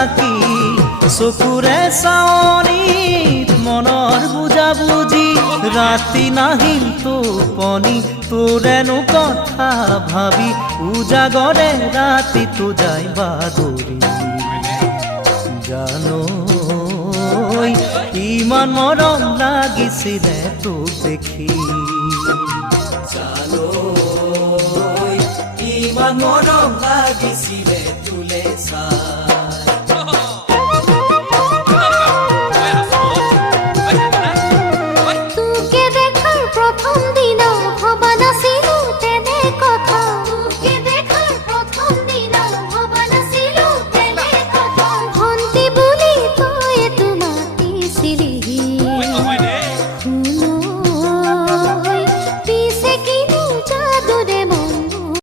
থাকি চকুৰে চাৱনিত মনৰ বুজাবুজি ৰাতি নাহিল টোপনি তোৰেনো কথা ভাবি উজাগৰে ৰাতিটো যায় বাগৰি জানো ইমান মৰম লাগিছিলে তোক দেখি জানো ইমান মৰম লাগিছিলে তোলে চাই